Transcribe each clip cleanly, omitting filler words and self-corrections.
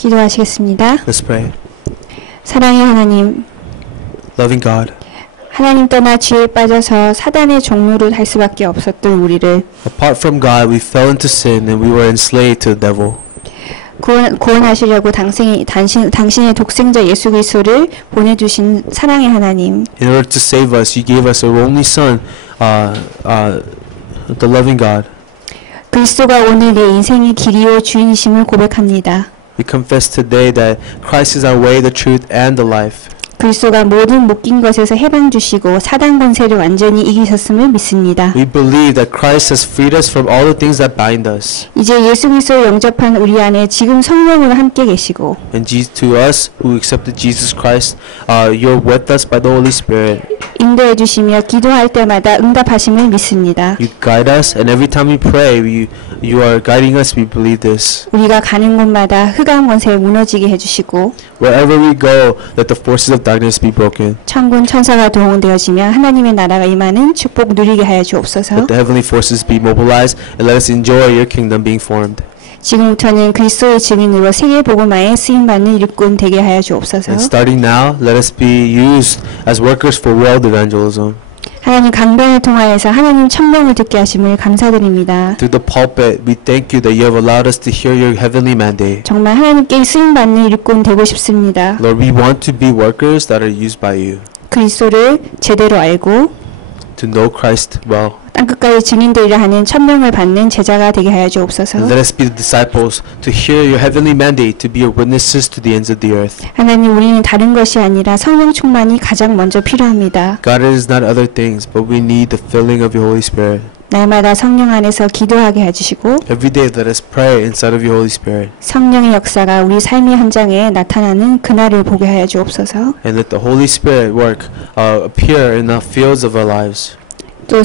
기도하시겠습니다. Let's pray. 사랑의 하나님, Loving God, 하나님 떠나 죄에 빠져서 사단의 종노릇 할 수밖에 없었던 우리를 apart from God, we fell into sin and we were enslaved to the devil. 구원하시려고 당신의 독생자 예수 그리스도를 보내주신 사랑의 하나님, In order to save us, you gave us your only Son, the loving God. 그리스도가 오늘 내 인생의 길이요 주인이심을 고백합니다. We confess today that Christ is our way, the truth, and the life. 그리스도가 모든 묶인 것에서 해방 주시고 사단 권세를 완전히 이기셨음을 믿습니다. We believe that Christ has freed us from all the things that bind us. 이제 예수 그리스도를 영접한 우리 안에 지금 성령으로 함께 계시고 And to us who accepted Jesus Christ, you're with us by the Holy Spirit. 인도해 주시며 기도할 때마다 응답하심을 믿습니다. You guide us, and every time we pray, you are guiding us. We believe this. 우리가 가는 곳마다 흑암 권세 무너지게 해주시고 Wherever we go, let the forces of darkness be broken. 천군 천사가 동원되어지며 하나님의 나라가 임하는 축복 누리게 하여 주옵소서. Let the heavenly forces be mobilized, and let us enjoy your kingdom being formed. 지금부터는 그리스도의 증인으로 세계 복음화에 쓰임받는 일꾼 되게 하여 주옵소서. And starting now, let us be used as workers for world evangelism. 하나님 강단을 통하여서 하나님 천명을 듣게 하심을 감사드립니다. Through the pulpit, we thank you that you have allowed us to hear your heavenly mandate. 정말 하나님께 쓰임받는 일꾼 되고 싶습니다. Lord, we want to be workers that are used by you. 그리스도를 제대로 알고 To know Christ well. 땅끝까지 증인되리라 하는 천명을 받는 제자가 되게 하여 주옵소서. And let us be the disciples to hear your heavenly mandate, to be your witnesses to the ends of the earth. 하나님, 우리는 다른 것이 아니라 성령 충만이 가장 먼저 필요합니다. God, it is not other things, but we need the filling of your Holy Spirit. 날마다 성령 안에서 기도하게 해주시고 Every day, let us pray inside of your Holy Spirit. 성령의 역사가 우리 삶의 현장에 나타나는 그날을 보게 하여 주옵소서. And let the Holy Spirit work, appear in the fields of our lives. 또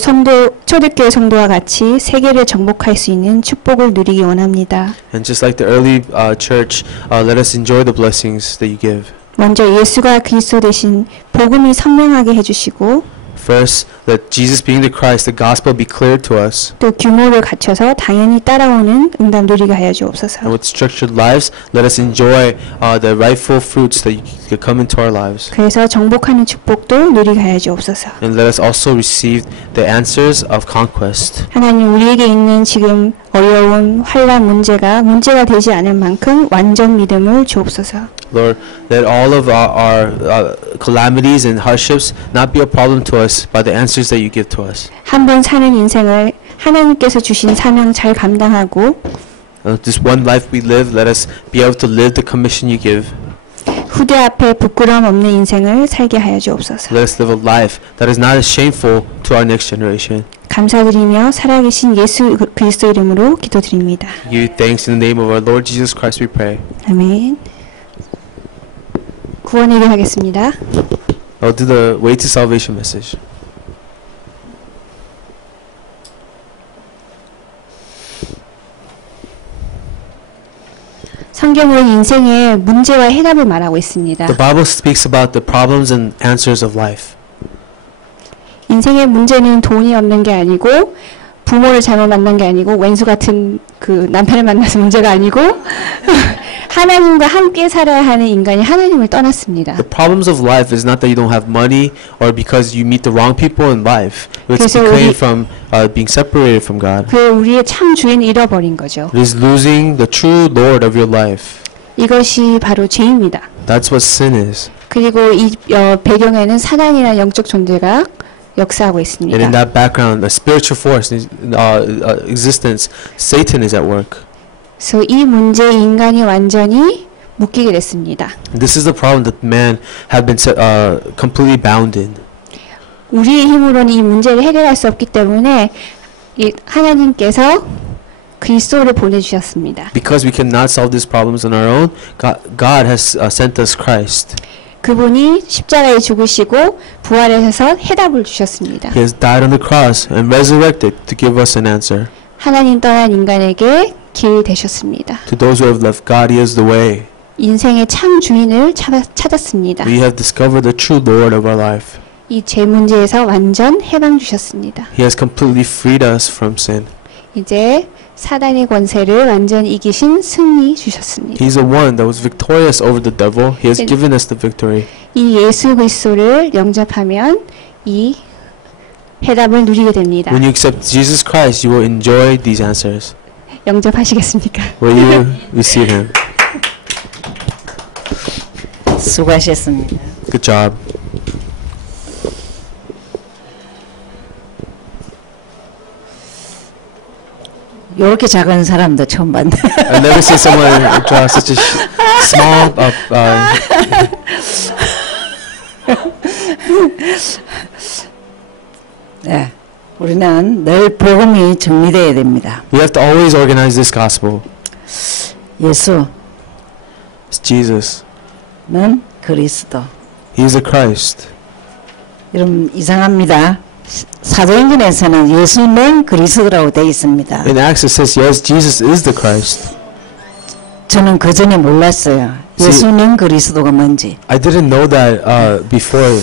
초대교회 성도와 같이 세계를 정복할 수 있는 축복을 누리기 원합니다. And just like the early church, let us enjoy the blessings that you give. 먼저 예수가 그리스도 대신 복음이 선명하게 해주시고 First, let Jesus being the Christ, the gospel be clear to us. 또 규모를 갖춰서 당연히 따라오는 응답 누리게 하여 주옵소서. And with structured lives, let us enjoy the rightful fruits that could come into our lives. 그래서 정복하는 축복도 누리게 하여 주옵소서. And let us also receive the answers of conquest. 하나님, 우리에게 있는 지금 어려운 환난 문제가 되지 않을 만큼 완전 믿음을 주옵소서. Lord, let all of our calamities and hardships not be a problem to us by the answers that you give to us. 한 번 사는 인생을 하나님께서 주신 사명 잘 감당하고 This one life we live, let us be able to live the commission you give. 후대 앞에 부끄러움 없는 인생을 살게 하여 주옵소서. Let us live a life that is not as shameful to our next generation. 감사드리며 살아계신 예수 그리스도 이름으로 기도드립니다. Give you thanks in the name of our Lord Jesus Christ we pray. 아멘. 구원에게 하겠습니다. I'll do the way to salvation message. 성경은 인생의 문제와 해답을 말하고 있습니다. The Bible speaks about the problems and answers of life. 인생의 문제는 돈이 없는 게 아니고 부모를 잘못 만난 게 아니고 왼수 같은 그 남편을 만나서 문제가 아니고 하나님과 함께 살아야 하는 인간이 하나님을 떠났습니다. The problems of life is not that you don't have money or because you meet the wrong people in life. It's 그래서 becoming from being separated from God. 그 우리의 참 주인을 잃어버린 거죠. It is losing the true Lord of your life. 이것이 바로 죄입니다. That's what sin is. 그리고 이 배경에는 사단이라는 영적 존재가 역사하고 있습니다. And in that background, a spiritual force, existence, Satan is at work. 그래서 이 문제에 인간이 완전히 묶이게 됐습니다. This is the problem that man have been completely bound in. 우리의 힘으로는 이 문제를 해결할 수 없기 때문에 하나님께서 그리스도를 보내주셨습니다. Because we cannot solve these problems on our own, God has sent us Christ. 그분이 십자가에 죽으시고 부활해서 해답을 주셨습니다. He has died on the cross and resurrected to give us an answer. 하나님 떠난 인간에게 길 되셨습니다. To those who have left God, He is the way. 인생의 참 주인을 찾았습니다. We have discovered the true Lord of our life. 이 죄 문제에서 완전 해방 주셨습니다. He has completely freed us from sin. 이제 사단의 권세를 완전히 이기신 승리 주셨습니다. He's the one that was victorious over the devil. He has given us the victory. 이 예수 그리스도를 영접하면 이 해답을 누리게 됩니다. When you accept Jesus Christ, you will enjoy these answers. 영접하시겠습니까? Will you receive Him? 수고하셨습니다. Good job. 이렇게 작은 사람도 처음 봤네. I've never seen someone draw such a small. 네, 우리는 늘 복음이 정리되어야 됩니다. We have to always organize this gospel. 예수는 It's Jesus. 그리스도. He is the Christ. 여러분 이상합니다. 사도행전에서는 예수는 그리스도라고 되어 있습니다. In Acts it says, yes, Jesus is the Christ. 저는 그 전에 몰랐어요. 예수는 그리스도가 뭔지. I didn't know that before.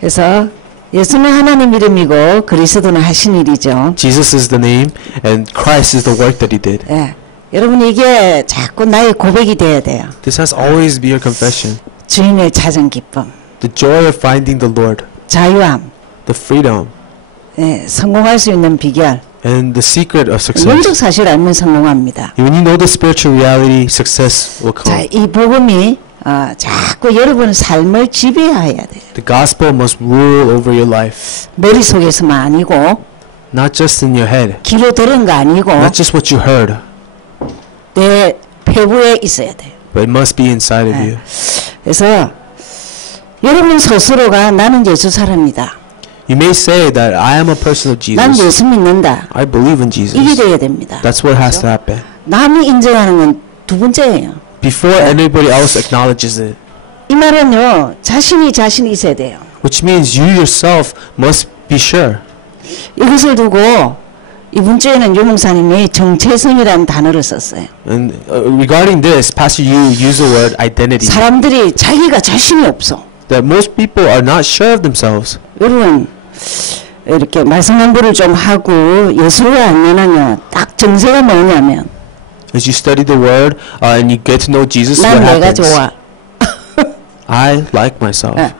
그래서 예수는 하나님 이름이고 그리스도는 하신 일이죠. Jesus is the name and Christ is the work that He did. 예, 여러분 이게 자꾸 나의 고백이 돼야 돼요. This has always be your confession. 주인을 찾은 기쁨, The joy of finding the Lord. 자유함, The freedom. 예, 성공할 수 있는 비결. And the secret of 영적 success. 사실 알면 성공합니다. When you know the spiritual reality, success will 자, come. 이 복음이 자꾸 여러분 삶을 지배해야 돼요. The gospel must rule over your life. 머릿속에서만 아니고 Not just in your head. 귀로 들은 거 아니고 Not just what you heard. 내 폐부에 있어야 돼요. But it must be inside of you. 그래서 여러분 스스로가 나는 예수 사람이다. You may say that I am a person of 난 Jesus. 예수 믿는다. I believe in 이게 Jesus. 돼야 됩니다. That's what has to happen. 남이 인정하는 건 두 번째예요. Before anybody else acknowledges it. 이 말은요, 자신이 있어야 돼요. Which means you yourself must be sure. 이것을 두고 이번 주에는 유목사님이 정체성이라는 단어를 썼어요. And regarding this, Pastor Yu used the word identity. 사람들이 자기가 자신이 없어. That most people are not sure of themselves. 여러분 이렇게 말씀 공부를 좀 하고 예수를 알면은요, 딱 정세가 뭐냐면 As you study the word and you get to know Jesus, 난 what 내가 happens? 좋아. I like myself. 예.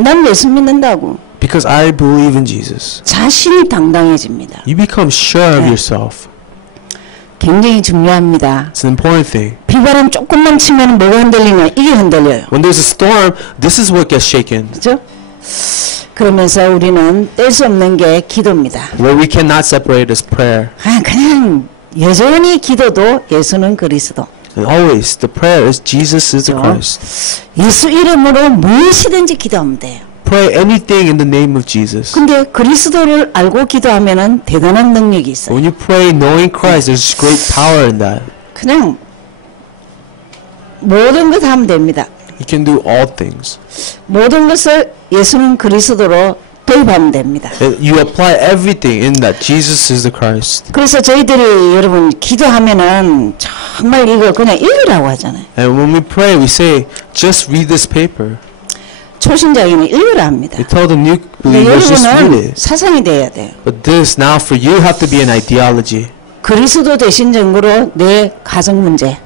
난 예수 믿는다고. Because I believe in Jesus. 자신이 당당해집니다. You become sure of yourself. 굉장히 중요합니다. It's an important thing. 비바람 조금만 치면 뭐가 흔들리냐? 이게 흔들려요. When there's a storm, this is what gets shaken. 그죠? 그러면서 우리는 뗄 수 없는 게 기도입니다. What we cannot separate is prayer. 그냥 여전히 기도도 예수는 그리스도. And always, the prayer is Jesus is the Christ. 예수 이름으로 무엇이든지 기도하면 돼요. Pray anything in the name of Jesus. 근데 그리스도를 알고 기도하면은 대단한 능력이 있어요. When you pray knowing Christ, there's great power in that. 그냥 모든 것 하면 됩니다. You can do all things. 모든 것을 예수는 그리스도로 도입하면 됩니다. And you apply everything in that Jesus is the Christ. 그래서 저희들이 여러분 기도하면은 정말 이거 그냥 읽으라고 하잖아요. And when we pray, we say, just read this paper. 초신자에는 읽으라 합니다. We tell the new 근데 believers, just read 여러분은 it. 사상이 돼야 돼요. But this, now for you, have to be an ideology. 그리스도 대신 정부로 내 가정 문제,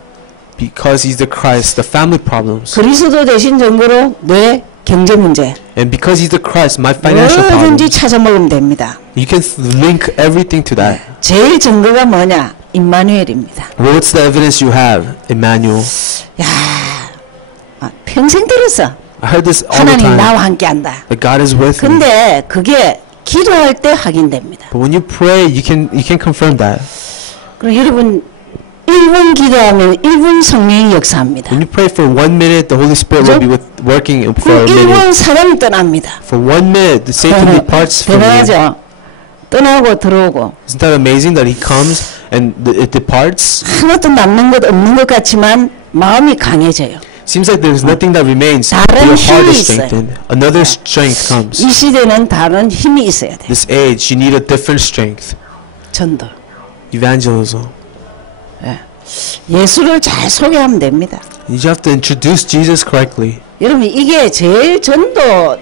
Because he's the Christ, the family problems. 그리스도 대신 정부로 내 경제 문제, And because he's the Christ, my financial 뭐든지 problems. 찾아 먹으면 됩니다. You can link everything to that. 제일 증거가 뭐냐? 임마누엘입니다. What's the evidence you have? Emmanuel. 야, 평생 들었어. I heard this all the 하나님 time. 나와 함께한다. That God is with me. 근데 그게 기도할 때 확인됩니다. But when you pray, you can confirm that. 그럼 여러분 1분 기도하면 1분 성령이 역사합니다. When you pray for 1 minute, the Holy Spirit will be working for 그 a minute. 1분 사람이 떠납니다. For 1 minute, the Satan departs from you. 대단하죠? 떠나고 들어오고 Isn't that amazing that he comes and it departs? 하나도 남는 것 없는 것 같지만 마음이 강해져요. Seems like there's nothing that remains. 다른 Your heart 힘이 is 있어요. strengthened. Another strength comes. 이 시대는 다른 힘이 있어야 돼요. This age, you need a different strength. 전도. Evangelism. 예수를 잘 소개하면 됩니다. You have to introduce Jesus correctly. 여러분 이게 제일 전도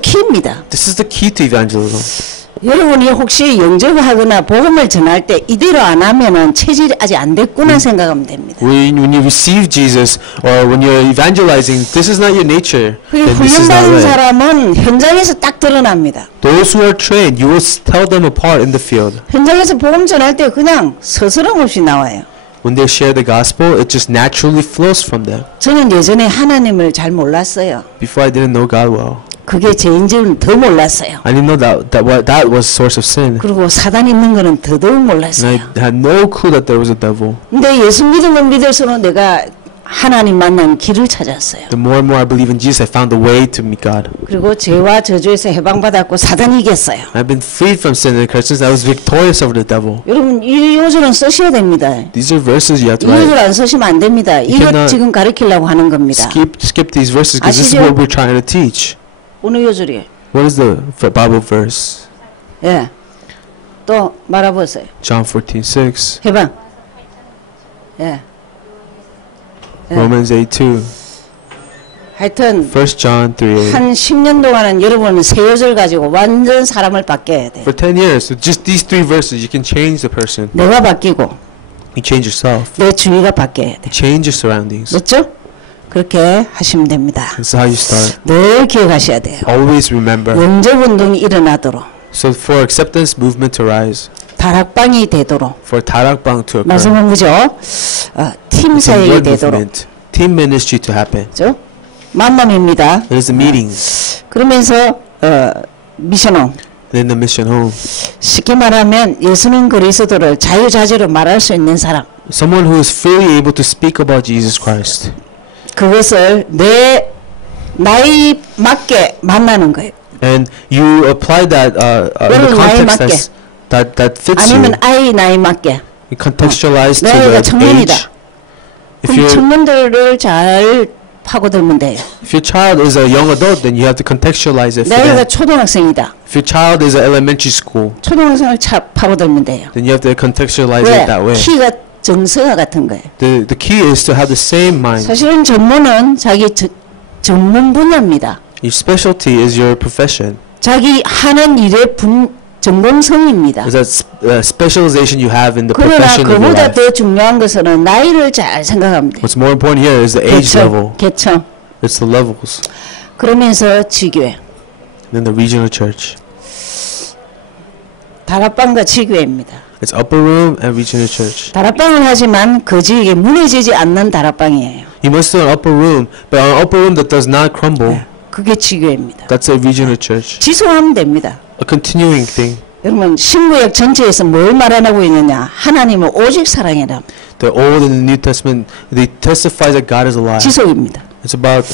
키입니다. This is the key to evangelism. 여러분이 혹시 영접하거나 복음을 전할 때 이대로 안 하면은 체질이 아직 안 됐구나 생각하면 됩니다. When you receive Jesus or when you're evangelizing, this is not your nature. 그게 Then this is not 훈련받은 right. 사람은 현장에서 딱 드러납니다. Those who are trained, you will tell them apart in the field. 현장에서 복음 전할 때 그냥 스스럼 없이 나와요. When they share the gospel, it just naturally flows from them. 저는 예전에 하나님을 잘 몰랐어요. Before I didn't know God well. 그게 죄인 줄 더 몰랐어요. I didn't know that was source of sin. 그리고 사단 있는 거는 더더욱 And I 몰랐어요. had no clue that there was a devil. 근데 예수 믿으면 믿을수록 내가 하나님 만난 길을 찾았어요. The more and more I believe in Jesus, I found a way to meet God. 그리고 죄와 저주에서 해방받았고 사단이 이겼어요. I've been freed from sin in Christ since I was victorious over the devil. 여러분 이 요절은 쓰셔야 됩니다. These are verses you have 이 to 요절 write. 안 쓰시면 안 됩니다. 이것 cannot 지금 가르치려고 하는 겁니다. Skip these verses because this is 아시죠? what we're trying to teach. 어느 요절이에요? What is the Bible verse? 예. 또 말아보세요. John 14:6, 해방. 예. 예. Romans 8:2, 하여튼 1 John 3:8. 한 10년 동안은 여러분은 새 요절 가지고 완전 사람을 바뀌어야 돼. For 10 years, with just these 3 verses, you can change the person. 내가 바뀌고 You change yourself. 내 주위가 바뀌어야 돼. You change your surroundings. 맞죠? 그렇게 하시면 됩니다. That's how you start. 늘 기억하셔야 돼요. Always remember. 영접 운동이 일어나도록 So for acceptance movement to rise, 다락방이 되도록 for tarakbang to occur, 말씀 공부죠. 팀 it's a 사역이 word 되도록 movement, team ministry to happen. 그죠? 만남입니다. There's the meetings, 그러면서 미션홈 then the mission home. 쉽게 말하면 예수는 그리스도를 자유자재로 말할 수 있는 사람. Someone who is freely able to speak about Jesus Christ. 그것을 내 나이 맞게 만나는 거예요. And you apply that in the 여러분 나이 context that fits you. 아니면 아이 나이 맞게. You contextualize to 내가 the 청년이다. age. 그럼 청년들을 잘 파고들면 돼요. If your child is a young adult, then you have to contextualize it for 내가 them. 초등학생이다. If your child is at elementary school, 초등학생을 파고들면 돼요. then you have to contextualize 왜? it that way. 키가 정서가 같은 거예요. The key is to have the same mind. 사실은 전문은 자기 전문 분야입니다. Your specialty is your profession. 자기 하는 일의 전공성입니다. Is that specialization you have in the 그러나 profession of your 그보다 life. 더 중요한 것은 나이를 잘 생각하면 돼요. What's more important here is the age level. 계층. It's the levels. 그러면서 지교회. Then the regional church. 다락방과 지교회입니다. It's upper room and regional church. 다락방을 하지만 그 지역에 무너지지 않는 다락방이에요. You must do an upper room, but an upper room that does not crumble. 그게 지교회입니다. That's a regional church. 지속하면 됩니다. A continuing thing. 여러분 신구약 전체에서 뭘 말하고 있느냐? 하나님은 오직 사랑이라. The Old and the New Testament, they testify that God is alive. 지속입니다. It's about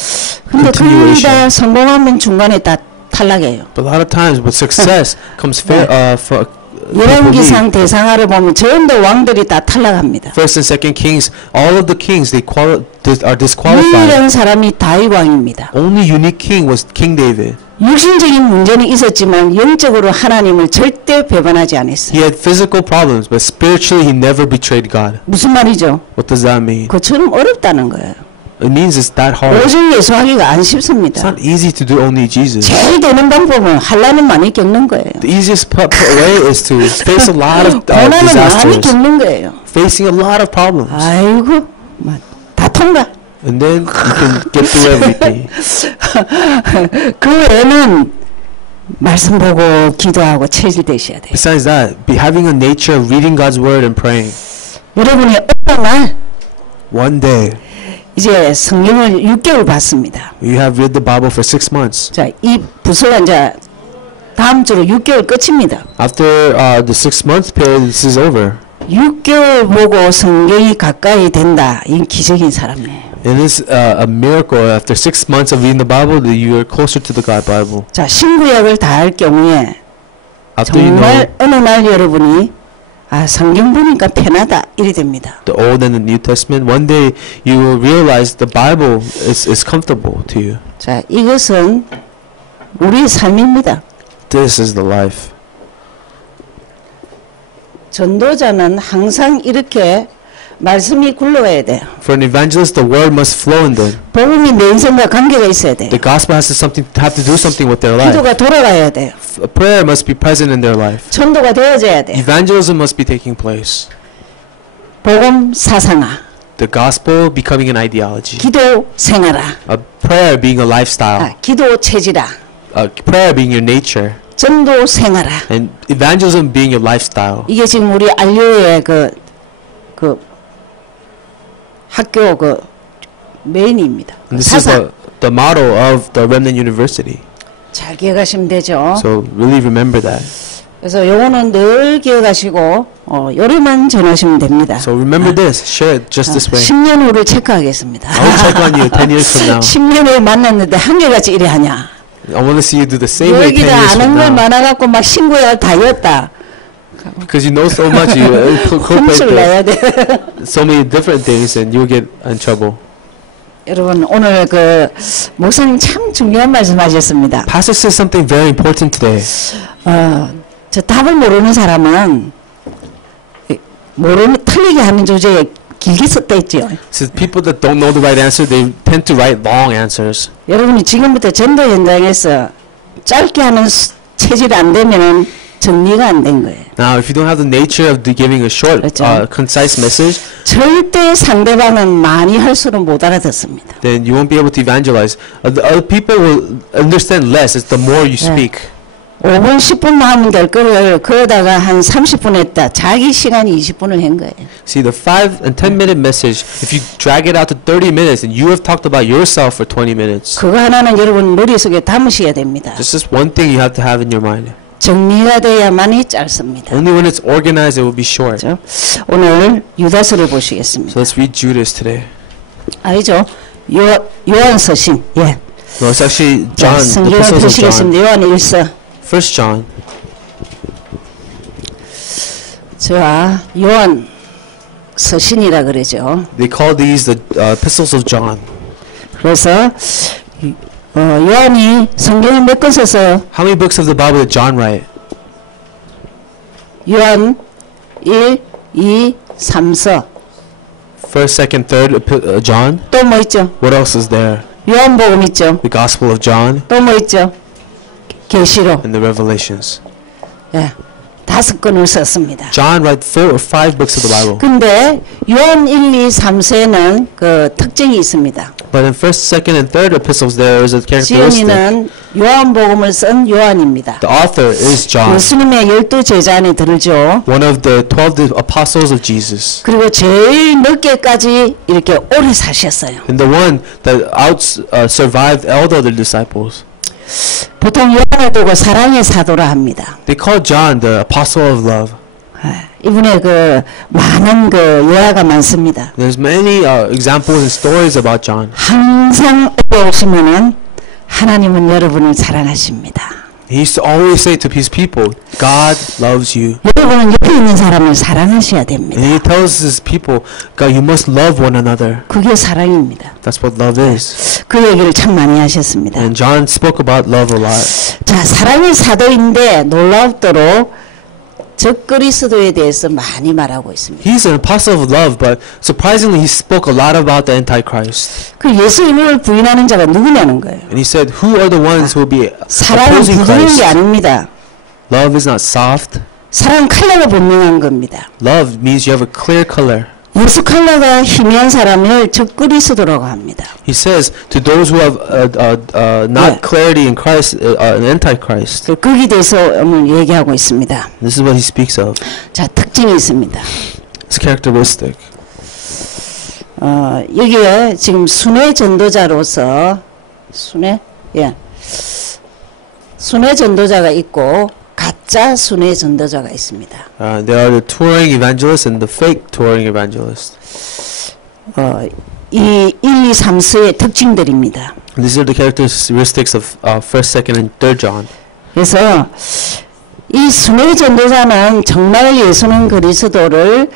근데 continuation. 그다 성공하면 중간에 다 탈락해요. But a lot of times, with success comes for 열왕기상 대상하를 보면 전부 왕들이 다 탈락합니다. First and Second Kings, all of the kings they are disqualified. 유일한 사람이 다윗 왕입니다. Only unique king was King David. 육신적인 문제는 있었지만 영적으로 하나님을 절대 배반하지 않았어요. He had physical problems, but spiritually he never betrayed God. 무슨 말이죠? What does that mean? 그처럼 어렵다는 거예요. It means it's that hard. 오직 예수하기가 안 It's 쉽습니다. not easy to do only Jesus. 제일 되는 방법은 환난은 많이 겪는 거예요. The easiest way is to face a lot of 고난은 많이 disasters, 겪는 거예요. facing a lot of problems, 아이고, 다 통과. and then you can get through everything. 그 외에는 말씀 보고 기도하고 체질되셔야 돼요. Besides that, be having a nature of reading God's word and praying. 여러분이 어느 날 One day, 이제 성경을 6개월 봤습니다. you have read the Bible for 6 months. 자, 이 부서가 이제 다음 주로 6개월 끝입니다. After the 6-month period, this is over. 6개월 보고 성경이 가까이 된다. 이 기적인 사람이에요. It is a miracle. After 6 months of reading the Bible, that you are closer to the God Bible. 자, 신구약을 다 할 경우에 After you know 정말 어느 날 여러분이 성경 보니까 편하다 이래 됩니다. the Old and the New Testament, one day you will realize the Bible is comfortable to you. 자, 이것은 우리의 삶입니다. This is the life. 전도자는 항상 이렇게 말씀이 굴러가야 돼요. For an evangelist, the word must flow in them. 복음이 내 인생과 관계가 있어야 돼요. The gospel has to have to do something with their life. 기도가 돌아가야 돼요. Prayer must be present in their life. 전도가 되어져야 돼요. Evangelism must be taking place. 복음 사상화, The gospel becoming an ideology. 기도 생활화, Prayer being a lifestyle. 기도 체질화, Prayer being your nature. 전도 생활화. And evangelism being your lifestyle. 이게 지금 우리 안료의 그 학교 그 메인입니다. And this is 사상. the motto of the Remnant University. 잘 기억하시면 되죠. So really remember that. 그래서 요거는 늘 기억하시고 요리만 전하시면 됩니다. So remember this. Share it just this way. 10년 후를 체크하겠습니다. I will check on you 10 years from now. 10년 후에 만났는데 한결같이 이래 하냐. I want to see you do the same way 10 여기가 years 아는 from 걸 now. 많아갖고 막 신고야 다 였다. Because you know so much, you 흠술 incorporate 내야 돼. so many different things and you'll get in trouble. 여러분 오늘 그 목사님 참 중요한 말씀하셨습니다. Pastor says something very important today. 저 답을 모르는 사람은 틀리게 하는 주제에 길게 썼다 했죠. Says people that don't know the right answer, they tend to write long answers. 여러분이 지금부터 전도 현장에서 짧게 하는 체질이 안 되면은 정리가 안 된 거예요. Now, if you don't have the nature of giving a short, 그렇죠. concise message, 절대 상대방은 많이 할수록 못 알아듣습니다. then you won't be able to evangelize. The other people will understand less. It's the more you speak. 5분 10분만 하면 될 거를 그러다가 한 30분 했다. 자기 시간이 20분을 한 거예요. See, the 5 and 10 minute message, if you drag it out to 30 minutes and you have talked about yourself for 20 minutes, 그거 하나는 여러분 머릿속에 담으셔야 됩니다. there's just one thing you have to have in your mind. 정리가 돼야만이 짧습니다. Only when it's organized, it will be short. 그렇죠? 오늘 유다서를 보시겠습니다. So let's read Judas today. 아니죠? 요한서신. 예. No, it's actually John, the 성경을 epistles of John. 보시겠습니다. 요한 1서. 1 John. 자, 요한 서신이라 그러죠. They call these the epistles of John. 그래서 요한이 성경을 몇 권 써서 How many books of the Bible did John write? 요한 1, 2, 3서. 1st, 2nd, 3rd John. 또 뭐 있죠? What else is there? 요한복음 있죠? The Gospel of John 또 뭐 있죠? 계시록. and the Revelations. 예. 5권을 썼습니다. John wrote 4 or 5 books of the Bible. 근데 요한 1, 2, 3세는 그 특징이 있습니다. But in 1st, 2nd, and 3rd epistles there is a characteristic. 지은이는 요한복음을 쓴 요한입니다. The author is John, 예수님의 12제자 안에 들죠. one of the 12 apostles of Jesus, 그리고 제일 늦게까지 이렇게 오래 사셨어요. and the one that survived all the other disciples. 보통 요한을 두고 사랑의 사도라 합니다. They call John the apostle of love. 이분의 그 많은 그 예화가 많습니다. There's many examples and stories about John. 항상 오시면은 하나님은 여러분을 사랑하십니다. He used to always say to his people, God loves you. 여러분은 옆에 있는 사람을 사랑하셔야 됩니다. And he tells his people, God, you must love one another. 그게 사랑입니다. That's what love is. 그 얘기를 참 많이 하셨습니다. And John spoke about love a lot. 자, 사랑의 사도인데 놀랍도록 적그리스도에 대해서 많이 말하고 있습니다. He's an apostle of love, but surprisingly he spoke a lot about the Antichrist. 그 예수님을 부인하는 자가 누구냐는 거예요. And he said, who are the ones who will be 사랑은 opposing 부드러운 게 Christ? 아닙니다. Love is not soft. 사랑 컬러가 분명한 겁니다. Love means you have a clear color. 예수 컬러가 희미한 사람을 적그리스도라고 합니다. He says to those who have not Yeah. clarity in Christ, an Antichrist. 거기에 대해서 오늘 얘기하고 있습니다. This is what he speaks of. 자, 특징이 있습니다. It's characteristic. 여기에 지금 순회 전도자로서 순회 전도자가 있고 가짜 순회 전도자가 있습니다. There are the touring evangelists and the fake touring evangelists. 이 1, 2, 3서의 특징들입니다. These are the characteristics of 1st, 2nd, and 3rd John. 그래서 이 순회 전도자는 정말 예수는 그리스도를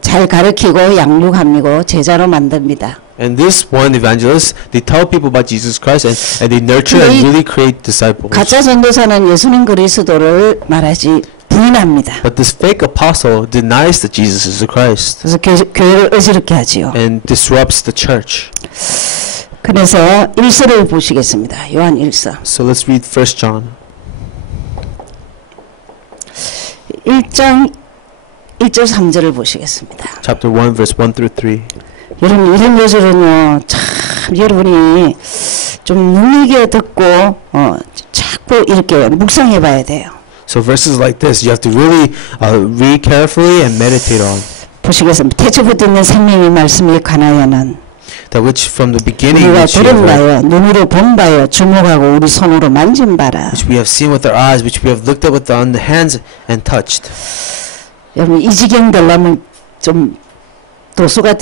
잘 가르치고 양육합니다. 제자로 만듭니다. And this one evangelist, they tell people about Jesus Christ and they nurture and really create disciples. 가짜 전도사는 예수님 그리스도를 말하지 부인합니다. But this fake apostle denies that Jesus is the Christ 그래서 교회를 어지럽게 하지요. and disrupts the church. 그래서 1서를 보시겠습니다. 요한 1서. So let's read 1 John. 1장 1절 3절을 보시겠습니다. Chapter 1 verse 1 through 3. 여러분 이런 것들은요 참 여러분이 좀 눈이게 듣고 자꾸 이렇게 묵상해 봐야 돼요. So verses like this you have to really read carefully and meditate on. 보시겠습니다. 태초부터 있는 생명의 말씀이 관하여는 That which from the beginning 우리가 which, you have 들은 heard, 바요 눈으로 본 바요 주목하고 우리 손으로 만진 바라. which we have seen with our eyes, which we have looked at with our hands and touched. 여러분 이 지경 되려면 좀 도수가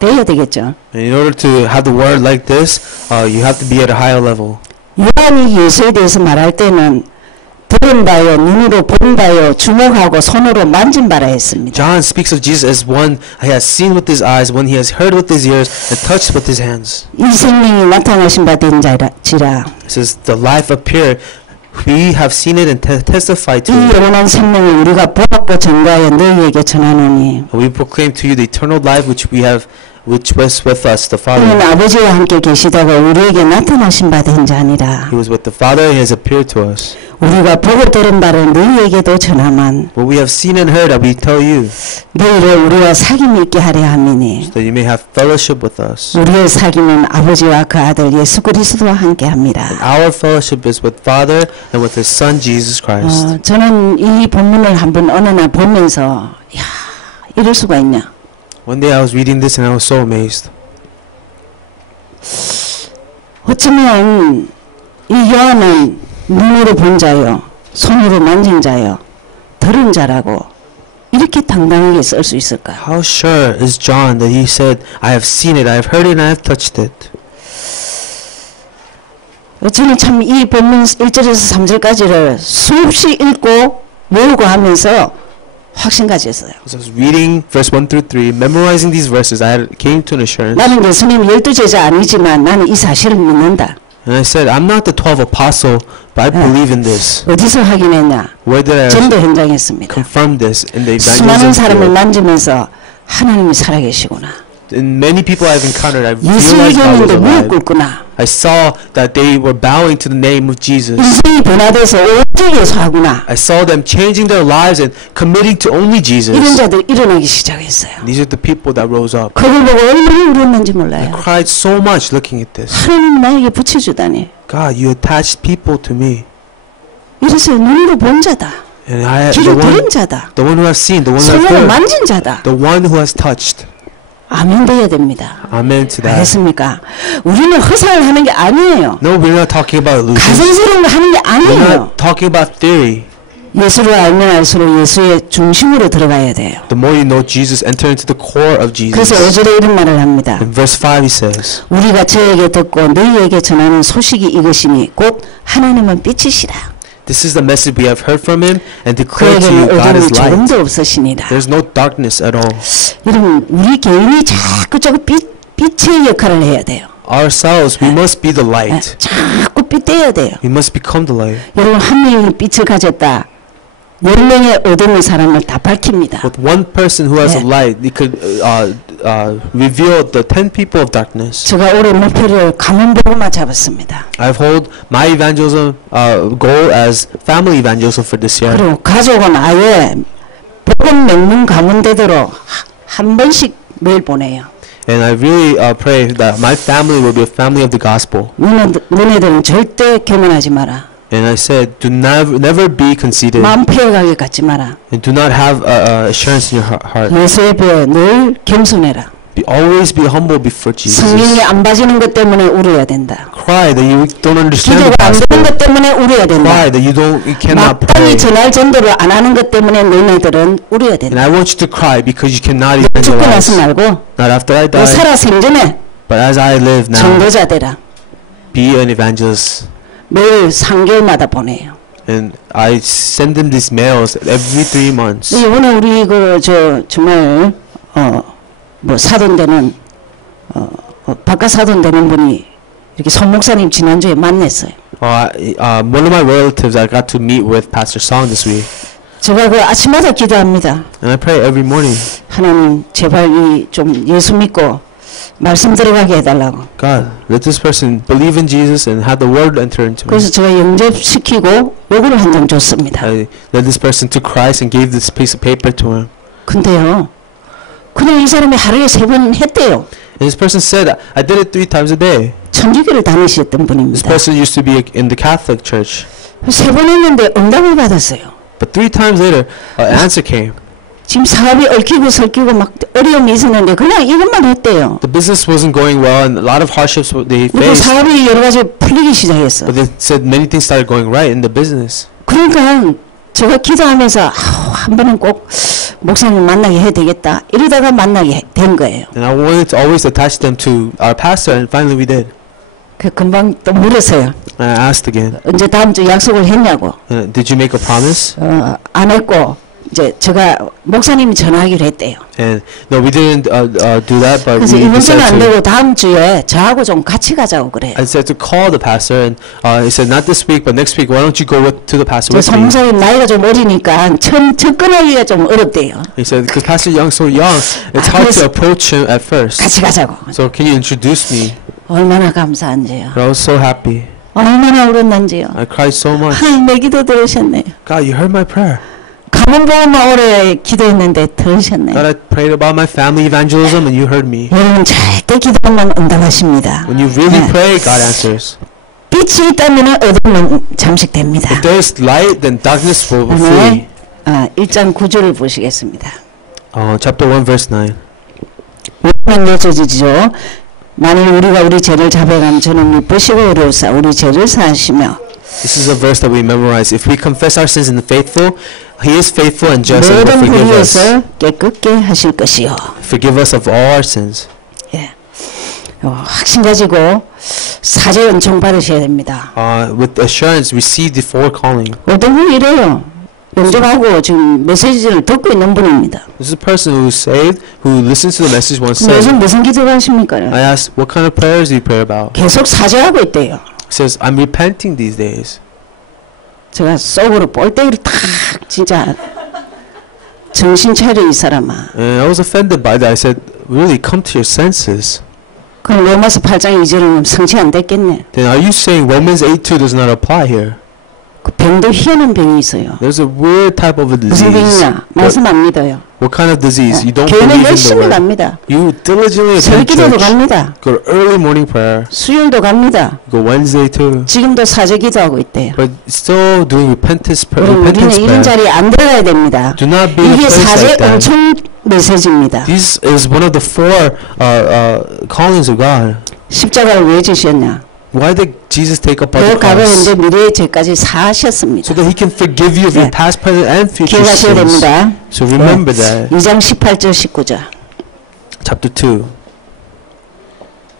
돼야 되겠죠. And in order to have the word like this, you have to be at a higher level. 요한이 예수에 대해서 말할 때는 들은 바요 눈으로 본 바요 주목하고 손으로 만진 바라 했습니다. John speaks of Jesus as one he has seen with his eyes, one he has heard with his ears, and touched with his hands. 이 생명이 나타나신 바 된 자라. It says, the life appeared, we have seen it and testified to 이 it. 영원한 생명을 우리가 보았고 전가하여 너희에게 전하노니 We proclaim to you the eternal life which was with us, the 이는 Father. 아버지와 함께 계시다가 우리에게 나타나신 바 된 자니라. He was with the Father and he has appeared to us. 우리가 보고 들은 바를 너희에게도 전하만 What we have seen and heard, we tell you, 너희를 우리와 사귐 있게 하려 함이니 that you may have fellowship with us. 우리의 사귐은 아버지와 그 아들 예수 그리스도와 함께 합니다. Our fellowship is with Father and with His Son Jesus Christ. 저는 이 본문을 한번 어느 날 보면서 야 이럴 수가 있냐. One day I was reading this and I was so amazed. 어쩌면 이 요한은 눈으로 본 자요, 손으로 만진 자요, 들은 자라고 이렇게 당당하게 쓸 수 있을까? How sure is John that he said, I have seen it, I have heard it, and I have touched it? 저는 참 이 본문 1절에서 3절까지를 수없이 읽고 외우고 하면서 확신 가졌어요. As I was reading verse 1 through 3, memorizing these verses, I came to an assurance. 나는 예수님 12제자 아니지만 나는 이 사실을 믿는다. And I said, I'm not the 12 apostle, but I believe in this. 어디서 확인했냐? Where did I 전도 현장했습니다. confirm this? In the 수많은 사람을 evangelism field. 만지면서 하나님이 살아계시구나. In many people I've encountered, I've 예수의 realized God was 경우도 무릎 alive. 꿇구나. I saw that they were bowing to the name of Jesus. 인생이 변화돼서 오직 예수하구나. I saw them changing their lives and committing to only Jesus. 이런 자들 일어나기 시작했어요. These are the people that rose up. 그걸 보고 얼마나 울었는지 I 몰라요. cried so much looking at this. 하나님 나에게 붙여주다니. God, you attached people to me. 이래서 눈으로 본 자다. And I, 귀로 들은 자다. the one who has seen, the one who has 손으로 heard, 만진 자다. the one who has touched. 아멘 돼야 됩니다. Amen to that. 알겠습니까? 우리는 허상을 하는 게 아니에요. No, we're not talking about illusions. 가정스러운 거 하는 게 We're 아니에요. not talking about theory. 예수를 알면 알수록 예수의 중심으로 들어가야 돼요. The more you know Jesus, enter into the core of 그래서 Jesus. 5절에 이런 말을 합니다. In verse 5 he says, 우리가 저에게 듣고 너희에게 전하는 소식이 이것이니 곧 하나님은 빛이시라. this is the message we have heard from him and declare to you 그에게는 God 어둠이 is light. 조금도 없으시니라. There's no darkness at all. 여러분 우리 개인이 자꾸 빛의 역할을 해야 돼요. Ourselves, we must be the light. 자꾸 빛대야 돼요. We must become the light. 여러분 한 명이 빛을 가졌다. 10명의 어둠의 사람을 다 밝힙니다. With one person who has a light, they could reveal the 10 people of darkness. 제가 올해 목표를 가문복음화 잡았습니다. I hold my evangelism goal as family evangelism for this year. 그리고 가족은 아예 복음 맹문 가문되도록 한 번씩 매일 보내요. And I really pray that my family will be a family of the gospel. 너네들은 절대 교만하지 마라. And I said, do never be conceited. 마음 피해가게 갖지 마라. And do not have assurance in your heart. 예수 앞에 늘 겸손해라. Always be humble before Jesus. 성경이 안 봐지는 것 때문에 울어야 된다. Cry that you don't understand the 기도가 안 되는 gospel. 것 때문에 울어야 된다. Cry that you cannot 마땅히 pray. 전할 전도를 안 하는 것 때문에 너네들은 울어야 And 된다. I want you to cry because you cannot 죽고 나서 evangelize. 말고 Not after I 너 die, 살아 생전에 but as I live now, 전도자 되라. be an evangelist. 매일 3개월마다 보내요. And I send them these mails every 3 months. 이번에 우리 정말 뭐 사돈되는 바깥 사돈되는 분이 이렇게 son 목사님 지난주에 만났어요. One of my relatives I got to meet with Pastor Song this week. 제가 그 아침마다 기도합니다. And I pray every morning, 하나님 제발 이 좀 예수 믿고 말씀 들어가게 해달라고. God, let this person believe in Jesus and have the word enter into him. 그래서 제가 영접시키고 요거를 한 장 줬습니다. I led this person to Christ and gave this piece of paper to him. 근데요, 그냥 이 사람이 하루에 3번 했대요. And this person said, I did it 3 times a day. 천주교를 다니셨던 This 분입니다. person used to be in the Catholic Church. 3번 했는데 응답을 받았어요. But 3 times later, an answer came. 지금 사업이 얽히고 설키고 막 어려움이 있었는데 그냥 이것만 했대요. The business wasn't going well and a lot of hardships they 그리고 faced. 사업이 여러 가지 풀리기 시작했어. But they said many things started going right in the business. 그러니까 제가 기도하면서 한 번은 꼭 목사님 만나게 해야 되겠다. 이러다가 만나게 된 거예요. And I wanted to always attach them to our pastor, and finally we did. 그 금방 또 물었어요. And I asked again, 언제 다음 주 약속을 했냐고. did you make a promise? 안 했고 이제 제가 목사님이 전화하기로 했대요. And no, we didn't do that, but 그래서 we 이번 주는 안 decided to. 되고 다음 주에 저하고 좀 같이 가자고 그래요. I said to call the pastor, and he said not this week, but next week. Why don't you go to the pastor 저 with me? 성목사님 나이가 좀 어리니까 접근하기가 좀 어렵대요. He said because Pastor Young's so young, it's hard to approach him at first. 같이 가자고. So can you introduce me? 얼마나 감사한지요. But I was so happy. 얼마나 울었는지요. I cried so much. 하나님 내 기도 들으셨네요. God, you heard my prayer. 가문 보험만 오래 기도했는데 들으셨네요. God, I prayed about my family evangelism, and you heard me. 여러분 절대 기도하면 응답하십니다. When you really 네. pray, God answers. 빛이 있다면 어둠은 잠식됩니다. If there is light, then darkness will flee. 오늘 1장 9절을 보시겠습니다. Chapter 1, verse 9. 왜냐면 여쭤지죠. 만일 우리가 우리 죄를 자백하면 저는 미쁘시고 어려우사 우리 죄를 사하시며 This is a verse that we memorize. If we confess our sins and faithful, He is faithful and just and will 모든 forgive us. 불의에서 깨끗게 하실 것이요. Forgive us of all our sins. 예. 확신 가지고 사죄 은총 받으셔야 됩니다. With assurance, receive the forecalling. 어떤 분이 이래요. 영접하고 지금 메시지를 듣고 있는 분입니다. This is a person who is saved, who listens to the message once 요즘 saved. 무슨 기도가 하십니까? I asked, what kind of prayers do you pray about? 계속 사죄하고 있대요. He says, I'm repenting these days. 제가 속으로 볼때기를 탁 진짜 정신 차려 이 사람아. And I was offended by that. I said, really, come to your senses. 그럼 로마서 8장 2절은 성취 안 됐겠네. Then are you saying Romans 8:2 does not apply here? 그 병도 희한한 병이 있어요. There's a weird type of a 무슨 disease. 병이냐? 말씀 안 믿어요. What kind of disease? You don't 교회는 believe in the 열심히 word. 갑니다. You diligently attend 설기도도 church. 갑니다. Go to early morning prayer. 수요일도 갑니다. Go Wednesday too. 지금도 사죄 기도하고 있대요. But still doing repentance prayer. 우리는 이런 prayer. 자리에 안 들어가야 됩니다. Do not be in a 이게 place 사죄 like that. 엄청 메시지입니다. This is one of the 4 callings of God. 십자가를 왜 지셨냐? Why did Jesus take up 그 our 과거 cross? 현재 미래의 죄까지 사하셨습니다. So that He can forgive you of your 네. past, present, and future 기억하셔야 sins. 됩니다. So remember that. 2장 18절 19절. Chapter 2,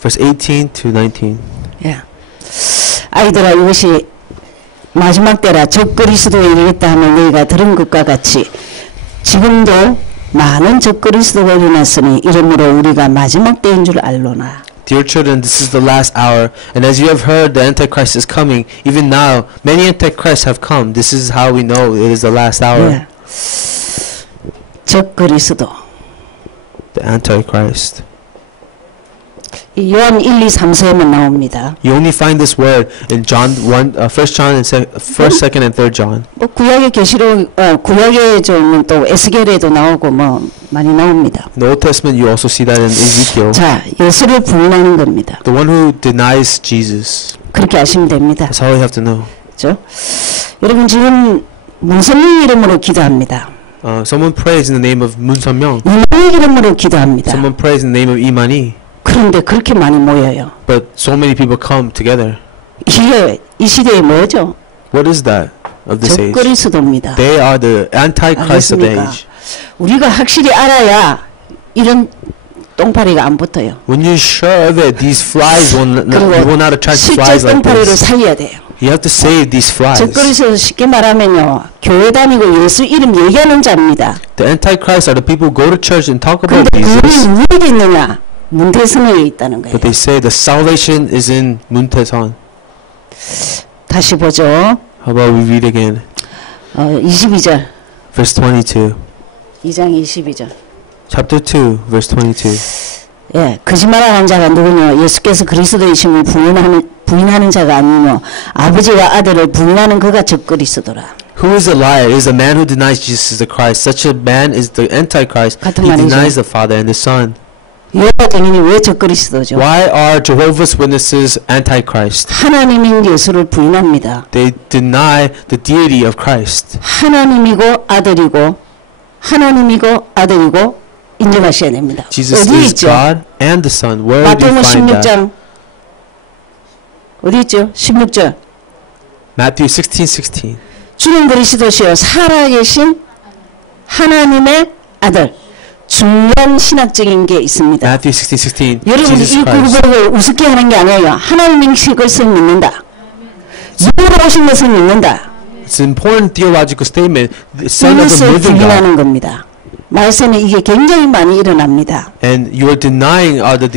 verse 18 to 19. 예. 아이들아 이것이 마지막 때라 적 그리스도에 이르겠다 하면 너희가 들은 것과 같이 지금도 많은 적 그리스도가 일어났으니 이러므로 우리가 마지막 때인 줄 알로나. Dear children, this is the last hour, and as you have heard, the Antichrist is coming. Even now, many Antichrists have come. This is how we know it is the last hour. 예. 적 그리스도. The Antichrist. 이 요한 1, 2, 3서에만 나옵니다. You only find this word in John 1, 1 John and 1st, 2nd, and 3rd John. 뭐 구약의 계시록, 구약의 좀 또 에스겔에도 나오고 뭐 많이 나옵니다. In the Old Testament, you also see that in Ezekiel. 자, 예수를 부인하는 겁니다. The one who denies Jesus. 그렇게 아시면 됩니다. That's all you have to know. 그렇죠? 여러분 지금 문선민 이름으로 기도합니다. Someone prays in the name of Moon Sun-myung. 이만희 이름으로 기도합니다. Someone prays in the name of Imani. 그런데 그렇게 많이 모여요. But so many people come together. 이게 이 시대에 뭐죠? What is that of this age? 적그리스도입니다. They are the Antichrist of the 알겠습니까? age. 우리가 확실히 알아야 이런 똥파리가 안 붙어요. When you're sure of it, these flies will not, you will not attract 실제 flies like 똥파리를 this. 살려야 돼요. You have to save these flies. 적그리스도 쉽게 말하면요. 교회 다니고 예수 이름 얘기하는 자입니다. The Antichrists are the people who go to church and talk about 그런데 Jesus, 구원이 어디 있느냐? 문태성에 있다는 거예요. but they say the salvation is in Moon Tae-son. 다시 보죠. How about we read again? 22절. verse 22. 2장 22절. Chapter 2, verse 22. 예, 거짓말하는 자가 누구냐? 예수께서 그리스도이심을 부인하는 자가 아니며 아버지와 아들을 부인하는 그가 적 그리스도라. Who is a liar? It is the man who denies Jesus is the Christ. Such a man is the Antichrist. 같은 He 말이죠. denies the Father and the Son. 여호와 증인이 왜 적 그리스도죠? Why are Jehovah's Witnesses Antichrist? 하나님인 예수를 부인합니다. They deny the deity of Christ. 하나님이고 아들이고 인정하셔야 됩니다. Jesus 어디 is 있죠? God and the Son. Where do you 마태복음 find that? 16장 어디 있죠? 16절. Matthew 16:16. 주는 그리스도시요 살아계신 하나님의 아들. 중요한 신학적인 게 있습니다. Matthew 16:16. 여러분이 Jesus 이 Christ. 구절을 우습게 하는 게 아니에요. 하나님이신 것을 믿는다. 영으로 오신 것을 믿는다. It's an important theological statement. The Son of the 이것을 living God. 부인하는 겁니다. 말씀에 이게 굉장히 많이 일어납니다. And you are denying that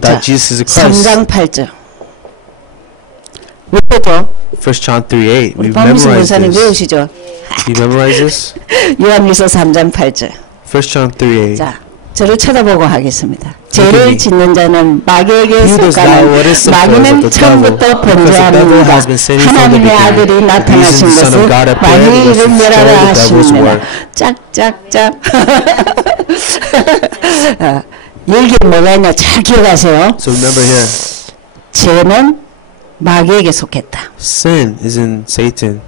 자, Jesus is the Christ. 3장 8절. 왜죠? 1 John 3:8. 우리 We 박미수 memorize 목사님 this. 외우시죠? You memorize this? 요한일서 3장 8절. 1 John 3:8. 자, 저를 쳐다보고 하겠습니다. Look at 죄를 me. 짓는 자는 마귀에게 He does not what is 속하는 supposed of 마귀는 the devil, 처음부터 because the devil 범죄하는가 has been sinning from the 하나님의 beginning. 아들이 The 나타나신 reason the Son of 것을 God appeared 마귀를 was to 멸하라 destroy the devil's 하시느라 work. 짝짝짝 여기에 뭐가 있냐 잘 기억하세요. So remember here, 죄는 마귀에게 속했다. sin is in Satan.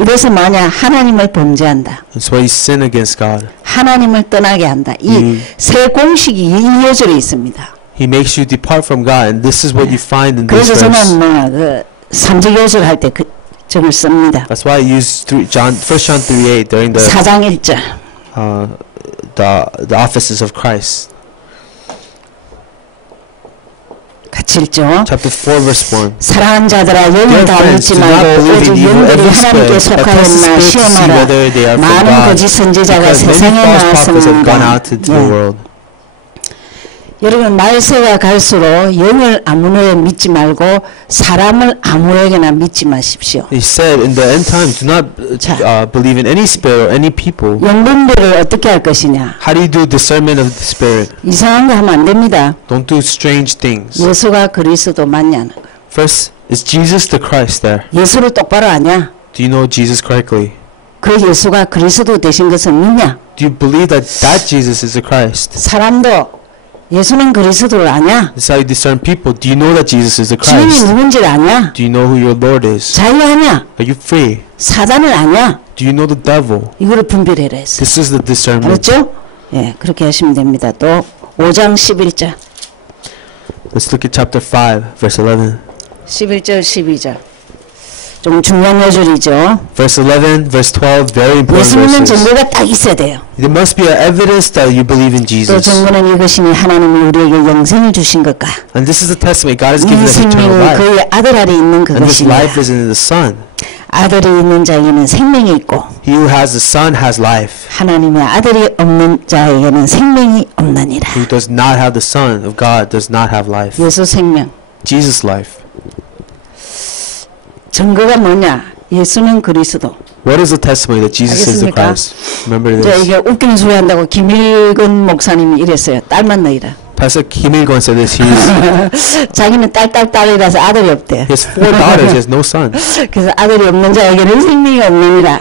이래서 만약 하나님을 범죄한다. That's why you sin against God. 하나님을 떠나게 한다. 이 세 공식이 이 요절에 있습니다. He makes you depart from God, and this is what you find in this 그래서 verse. 저는 그 삼직 요절 할 때 그 점을 씁니다. That's why I use 1 John 3:8 during the 4장 1절. the offices of Christ. 같이 읽죠. Chapter 4, verse 1. 사랑하는 자들아 영을 Dear 다 friends, 믿지 do not 말고 believe 오직 in evil 영들이 every 하나님께 spirit, but test the 속하였나 spirits to see 시험하라. whether they are from 많은 God. 거짓 선지자가 Because many 세상에 false prophets have gone 나왔습니다. out into the world. 여러분 말세가 갈수록 영을 아무나 믿지 말고 사람을 아무에게나 믿지 마십시오. He said, in the end times, do not believe in any spirit or any people. 영분별을 어떻게 할 것이냐. How do you do discernment of the spirit? 이상한 거 하면 안 됩니다. Don't do strange things. 예수가 그리스도 맞냐는 거. First, is Jesus the Christ there? 예수를 똑바로 아냐? Do you know Jesus correctly? 그 예수가 그리스도 되신 것을 믿냐? Do you believe that Jesus is the Christ? 사람도 예수는 그리스도를 아냐? This is how you discern people. Do you know that Jesus is the 주인이 Christ? 누군지를 아냐? Do you know who your Lord is? 자유하냐? Are you free? 사단을 아냐? Do you know the devil? 이거를 분별해라 했어요. This is the discernment. 알았죠? 예, 그렇게 하시면 됩니다. 또 5장 11절. Let's look at chapter 5, verse 11. 11절 12절. 좀 중요한 요절이죠. Verse 11, verse 12, very important 예수 믿는 verses. 증거가 딱 있어야 돼요. There must be an evidence that you believe in 또 Jesus. 증거는 이것이니 하나님이 우리에게 영생을 주신 것과 And this is the testimony. God has 이 given us eternal 생명은 life. 그의 아들 아래 있는 And this 그것이니 life is in the Son. 아들이 있는 자에게는 생명이 있고 He who has the Son has life. 하나님의 아들이 없는 자에게는 생명이 없느니라. Who does not have the Son of God does not have life. 예수 생명. Jesus' life. 증거가 뭐냐? 예수는 그리스도. What is the testimony that Jesus is the 알겠습니까? Christ? Remember 이제 this. 이게 웃기는 소리 한다고 김일근 목사님이 이랬어요. 딸만 너희라. Pastor Kim Il-gun said this. 자기는 딸이라서 아들이 없대. He has 4 daughters. He has no son. 그래서 아들이 없는 자에게는 생명이 없느니라.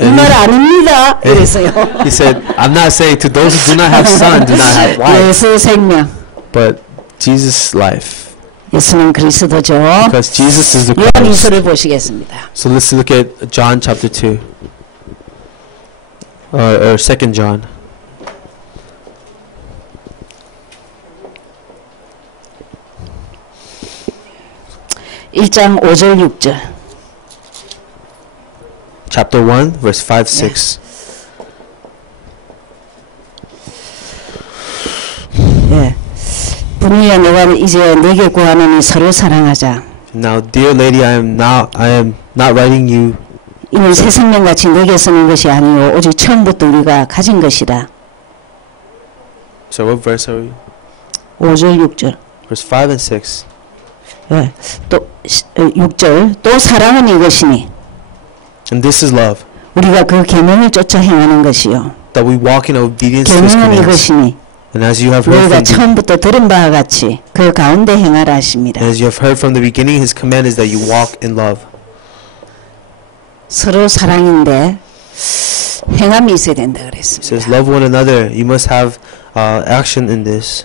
이 말 아닙니다. 이랬어요. He said, I'm not saying to those who do not have son, do not have life. 예수 생명. But Jesus' life. 예수는 그리스도죠. Because Jesus is the Christ. 요한일서를 보시겠습니다. So let's look at John chapter 2. Or 2 John. (1장 5절 6절) Chapter 1, verse 5, 6. 예. 분이야 내가 이제 내게 구하노니 서로 사랑하자. Now, dear lady, I am not writing you. 이는 새 생명같이 내게 쓰는 것이 아니요 오직 처음부터 우리가 가진 것이라. So what verse are we? 5절 6절. Verse 5 and 6. 예. 또 6절 또 사랑은 이것이니 And this is love. 우리가 그 계명을 쫓아 행하는 것이요. that we walk in obedience to His 계명은 commands. 이것이니 And as you have heard 너희가 from the, 처음부터 들은 바와 같이 그 가운데 행하라 하십니다. as you have heard from the beginning, His command is that you walk in love. 서로 사랑인데 행함이 있어야 된다 It 그랬습니다. says, love one another. You must have action in this.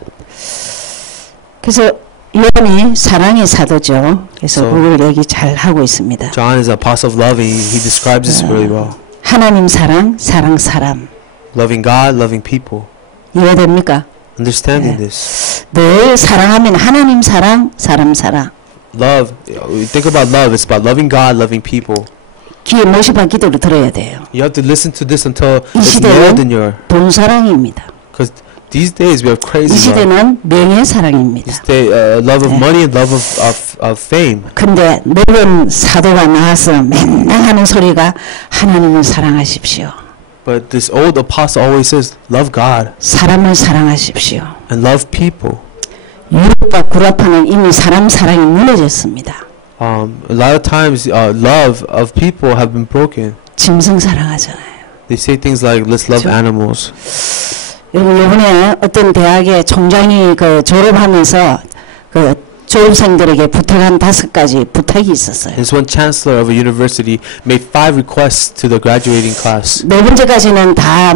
그래서 요한이 사랑의 사도죠. 그래서 So- 그걸 얘기 잘 하고 있습니다. John is an apostle of love, and he describes this really well. 하나님 사랑, 사랑 사람. Loving God, loving people. 이해됩니까? Understanding this. 늘 사랑하면 하나님 사랑, 사람 사랑. Love, we think about love, it's about loving God, loving people. 귀에 못이 박히도록 들어야 돼요. You have to listen to this until 이 it's 시대는 nailed in your, 돈 사랑입니다. because these days we have 이 crazy love. 시대는 명예 사랑입니다. This day, love of money and love of fame. 근데 늙은 사도가 나와서 맨날 하는 소리가 하나님을 사랑하십시오. But this old apostle always says, love God 사람을 사랑하십시오. and love people. 유럽과 구라파는 이미 사람 사랑이 무너졌습니다. A lot of times, love of people have been broken. 짐승 사랑하잖아요. They say things like, let's love So- animals. 여러분 이번에 어떤 대학의 총장이 그 졸업하면서 그 졸업생들에게 부탁한 5가지 부탁이 있었어요. This one chancellor of a university made 5 requests to the graduating class. 4번째까지는 다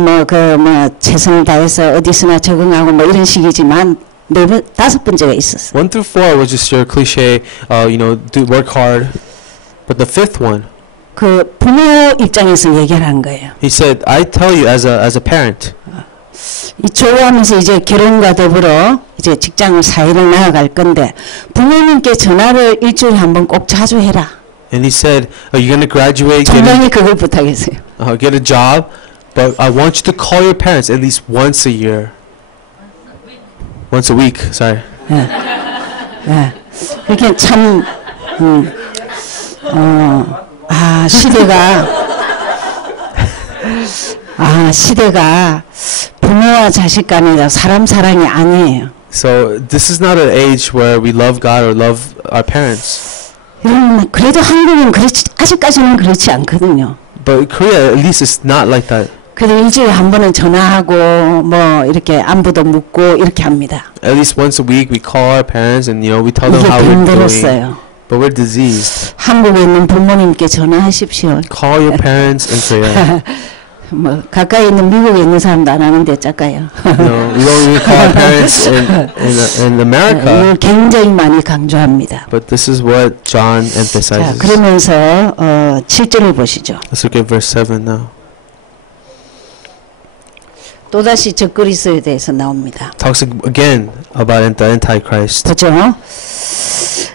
최선을 다해서 어디서나 적응하고 뭐 이런 식이지만 5번째가 있었어요. 1 through 4 was just your cliche, do work hard. But the 5th one, 그 부모 입장에서 얘기를 한 거예요. he said, I tell you as a parent, 이 졸업하면서 이제 결혼과 더불어 이제 직장 사회를 나아갈 건데 부모님께 전화를 일주일에 한 번 꼭 자주 해라. and he said, you're going to graduate, 총장이 그걸 부탁했어요. get a job, but I want you to call your parents at least once a year. Once a week, sorry. 예. 그렇게 참 시대가 부모와 자식 간의 사람 사랑이 아니에요. So this is not an age where we love God or love our parents. 여러분 그래도 한국은 아직까지는 그렇지 않거든요. But Korea, at least it's not like that. 그래도 일주일에 한 번은 전화하고 뭐 이렇게 안부도 묻고 이렇게 합니다. At least once a week we call our parents and we tell them 이게 how we're doing. 병들었어요. But we're diseased. 한국에 있는 부모님께 전화하십시오. Call your parents in Korea. 뭐 가까이 있는 미국에 있는 사람도 안 하는데 짝까요. We don't even call our parents in America. 이걸 굉장히 많이 강조합니다. But this is what John 자, emphasizes. 그러면서 7절을 보시죠. Let's look at verse 7 now. 또다시 적그리스도에 대해서 나옵니다. Talks again about the Antichrist. 보죠.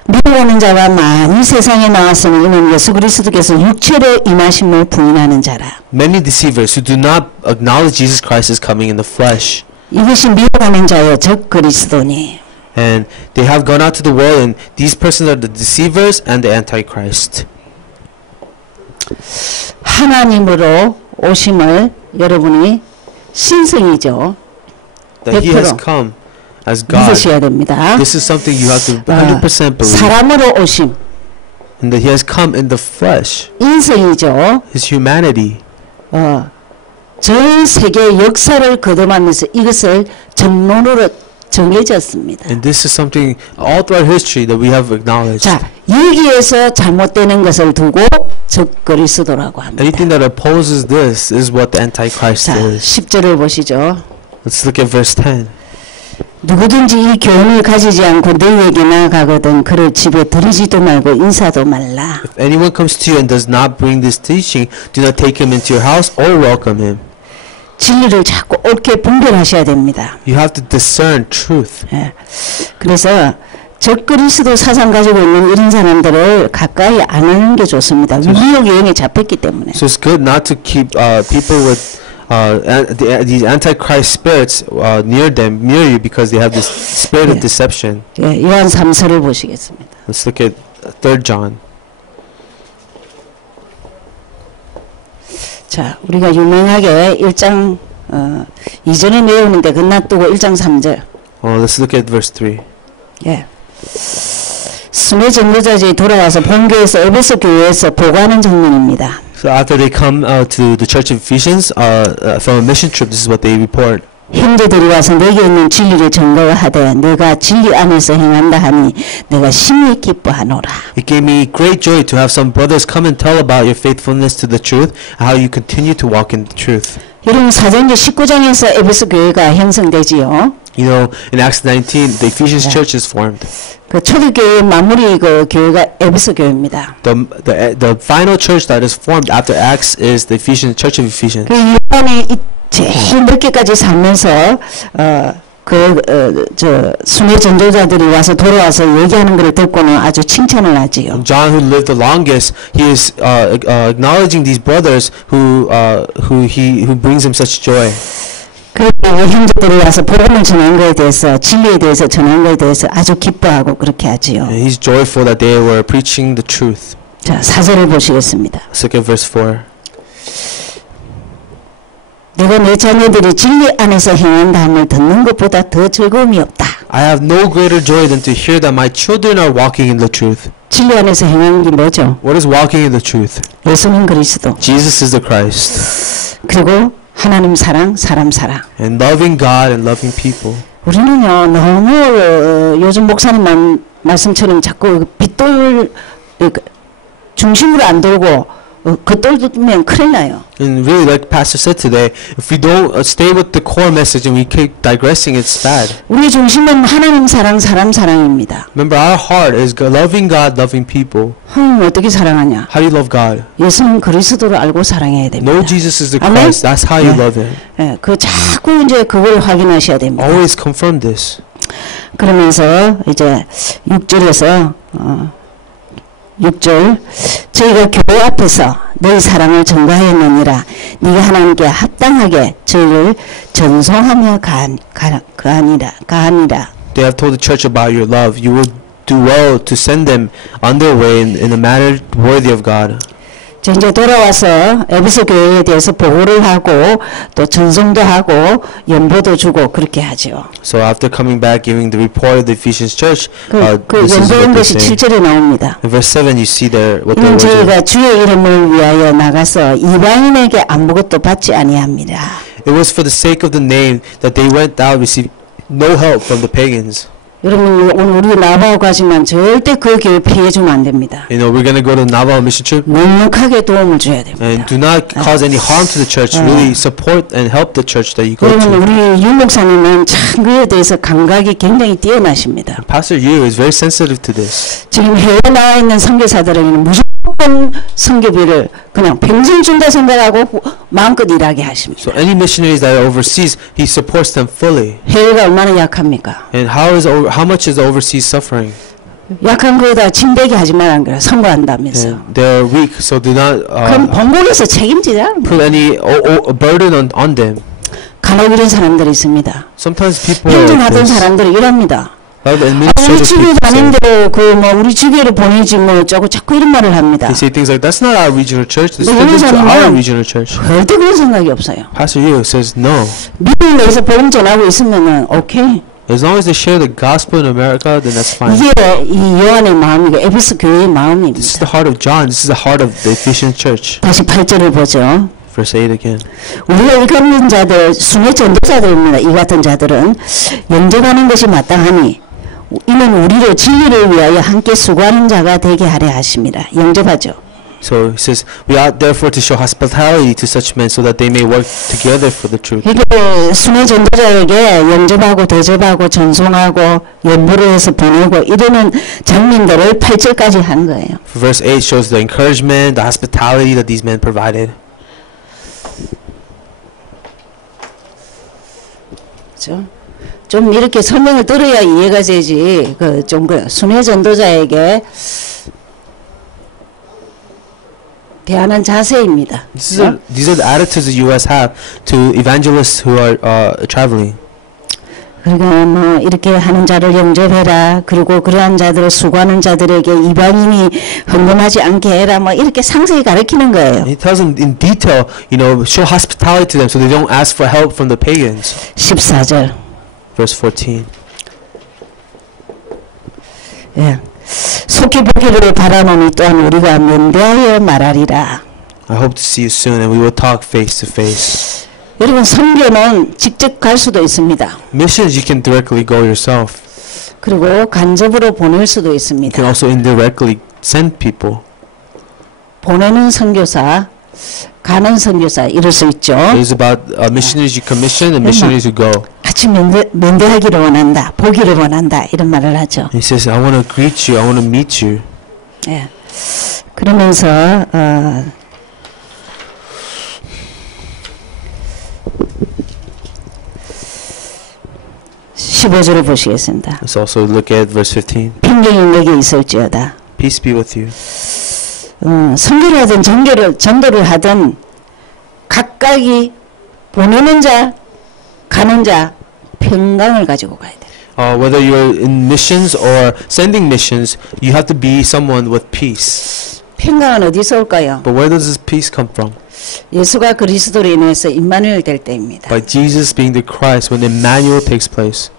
미혹하는 자가 많이 세상에 나왔으니 이는 예수 그리스도께서 육체로 임하심을 부인하는 자라. Many deceivers who do not acknowledge Jesus Christ is coming in the flesh. 이것이 미혹하는 자여 적 그리스도니. And they have gone out to the world, and these persons are the deceivers and the Antichrist. 하나님으로 오심을 여러분이 신성이죠. That He has 100% come as God. 믿으셔야 됩니다. This is something you have to 100% believe. 사람으로 오심, And that He has come in the flesh. 인성이죠. His humanity. 전 세계 역사를 거듭하면서 이것을 정론으로 정해졌습니다. And this is something all throughout history that we have acknowledged. 자, 여기에서 잘못되는 것을 두고 적 그리스도라고 합니다. Anything that opposes this is what the Antichrist 자, is. 10절을 보시죠. Let's look at verse 10. 누구든지 이 교훈을 가지지 않고 너희에게 나아가거든 그를 집에 들이지도 말고 인사도 말라. If anyone comes to you and does not bring this teaching, do not take him into your house or welcome him. 진리를 자꾸 옳게 분별하셔야 됩니다. You have to discern truth. 예. 그래서 적그리스도 사상 가지고 있는 이런 사람들을 가까이 안 하는 게 좋습니다. 위력 유행에 잡혔기 때문에. So it's good not to keep people with these antichrist spirits near you because they have this spirit of deception. 예, 요한 3서를 보시겠습니다. Let's look at 3 John. 자, 우리가 유명하게 1장 2절에 외우는데 그 놔두고 1장 3절. Let's look at verse 3. 예. 스메 전도자들이 돌아와서 본교에서 에베소 교회에서 보고하는 장면입니다. So after they come to the church of Ephesians from a mission trip, this is what they report. 형제들이 와서 내게 있는 진리를 증거하되 내가 진리 안에서 행한다 하니 내가 심히 기뻐하노라. It gave me great joy to have some brothers come and tell about your faithfulness to the truth and how you continue to walk in the truth. 여러분 사도행전 19장에서 에베소 교회가 형성되지요. You know, in Acts 19, the Ephesians church is formed. 그 초대교회의 마무리 그 교회가 에베소 교회입니다. The final church that is formed after Acts is the Ephesians Church of Ephesians. 그 요한이 제일 늦게까지 살면서 저 순회 전도자들이 와서 돌아와서 얘기하는 것을 듣고는 아주 칭찬을 하지요. John, who lived the longest, he is acknowledging these brothers who brings him such joy. 그 형제들이 와서 복음을 전한 것에 대해서 진리에 대해서 전한 것에 대해서 아주 기뻐하고 그렇게 하지요. And he's joyful that they were preaching the truth. 자, 4절을 보시겠습니다. Let's look at verse 4. 내가 내 자녀들이 진리 안에서 행한다 함을 듣는 것보다 더 즐거움이 없다. I have no greater joy than to hear that my children are walking in the truth. 진리 안에서 행하는 게 뭐죠? What is walking in the truth? 예수는 그리스도. Jesus is the Christ. 그리고 하나님 사랑, 사람 사랑. And loving God and loving people. 우리는요 너무 요즘 목사님 말씀처럼 자꾸 빗돌 중심으로 안 돌고 그 돌면 큰일 나요. And really, like Pastor said today, if we don't stay with the core message and we keep digressing, it's bad. 우리 중심은 하나님 사랑, 사람 사랑입니다. Remember, our heart is loving God, loving people. 하나님 어떻게 사랑하냐? How do you love God? 예수는 그리스도를 알고 사랑해야 됩니다. Know Jesus is the Amen? Christ. That's how you love Him. 예, 그 자꾸 이제 그걸 확인하셔야 됩니다. Always confirm this. 그러면서 이제 6절에서 6절 저희가 교회 앞에서 너희 사랑을 전가하였느니라 네가 하나님께 합당하게 저희를 전송하며 가하니라. They have told the church about your love. You will do well to send them on their way in a manner worthy of God. 이제 돌아와서 에베소 교회에 대해서 보고를 하고 또 전송도 하고 연보도 주고 그렇게 하죠. So after coming back, giving the report of the Ephesians church, 그 this is what 연보한 they 것이 say. 7절에 나옵니다. In verse 7, you see there what the 이는 words are. 저희가 주의 이름을 위하여 나가서 이방인에게 아무것도 받지 아니합니다. It was for the sake of the name that they went out, received no help from the pagans. 여러분 오늘 우리 나바오 가지만 절대 그 교회 피해주면 안 됩니다. You know, we're going to go to Navajo mission trip. 넉넉하게 도움을 줘야 됩니다. And do not cause any harm to the church. Really support and help the church that you go 그러면 to. 우리 윤 목사님은 참 그에 대해서 감각이 굉장히 뛰어나십니다. Pastor Yu is very sensitive to this. 지금 해외 나와 있는 선교사들에게는 무조건 선교비를 그냥 평생 준다 생각하고 마음껏 일하게 하십니다. So any missionaries that are overseas, he supports them fully. 해외가 얼마나 약합니까? And how much is the overseas suffering? 약한 거에다 침대기 하지 말라는 거야. 선거한다면서. And they're weak, so do not 그럼 본국에서 책임지라. put any burden on them. 간혹 이런 사람들이 있습니다. Sometimes people 행정하던 사람들이 이럽니다. 우리 administrative 집에 people say, 가는데 그 뭐 우리 집에로 보내지 뭐 어쩌고 자꾸 이런 말을 합니다. they say things like, that's not our regional church, this 근데 is to 사람은 our regional church. 절대 그런 생각이 없어요. Pastor Yu says no. 미국 내에서 복음 전하고 있으면은 오케이. As long as they share the gospel in America, then that's fine. 이게 이 요한의 마음이고 에베소 교회의 This is 마음입니다. the heart of John. This is the heart of the Ephesian church. 다시 8절을 보죠. Verse 8 again. 우리가 이 같은 자들, 순회 전도자들입니다. 이 같은 자들은 영접하는 것이 마땅하니 이는 우리를 진리를 위하여 함께 수고하는 자가 되게 하려 하십니다. 영접하죠. So he says, we ought therefore to show hospitality to such men so that they may work together for the truth. 이게 순회 전도자에게 영접하고 대접하고 전송하고 연보를 해서 보내고 이러는 장면들을 8절까지 한 거예요. Verse 8 shows the encouragement, the hospitality that these men provided. 그렇죠? 좀 이렇게 설명을 들어야 이해가 되지. 좀 순회 전도자에게 대하는 자세입니다. These are the attitudes the U.S. have to evangelists who are traveling. 그리고 뭐 이렇게 하는 자를 영접해라. 그리고 그러한 자들을 수고하는 자들에게 이방인이 헌금하지 않게 해라. 뭐 이렇게 상세히 가르치는 거예요. He tells them in detail, you know, show hospitality to them so they don't ask for help from the pagans. 14절. Verse 14. 예. 속히 보기를 바라노니 또한 우리가 면대하여 말하리라. I hope to see you soon and we will talk face to face. 여러분 선교는 직접 갈 수도 있습니다. Missions you can directly go yourself. 그리고 간접으로 보낼 수도 You 있습니다. can also indirectly send people. 보내는 선교사, 가는 선교사 이럴 수 있죠. It's about missionaries you commission and missionaries who go. 같이 면대하기를 원한다, 보기를 원한다 이런 말을 하죠. He says, I want to greet you, I want to meet you. 예. 그러면서 15절을 보시겠습니다. Let's also look at verse 15. 평경이 내게 있을지어다. Peace be with you. 선교를 하든 전도를 하든 각각이 보내는 자, 가는 자 평강을 가지고 가야 돼. Whether you're in missions or sending missions, you have to be someone with peace. 평강은 어디서 올까요? But where does this peace come from? 예수가 그리스도로 인해서 임마누엘 될 때입니다. By Jesus being the Christ when Emmanuel takes place.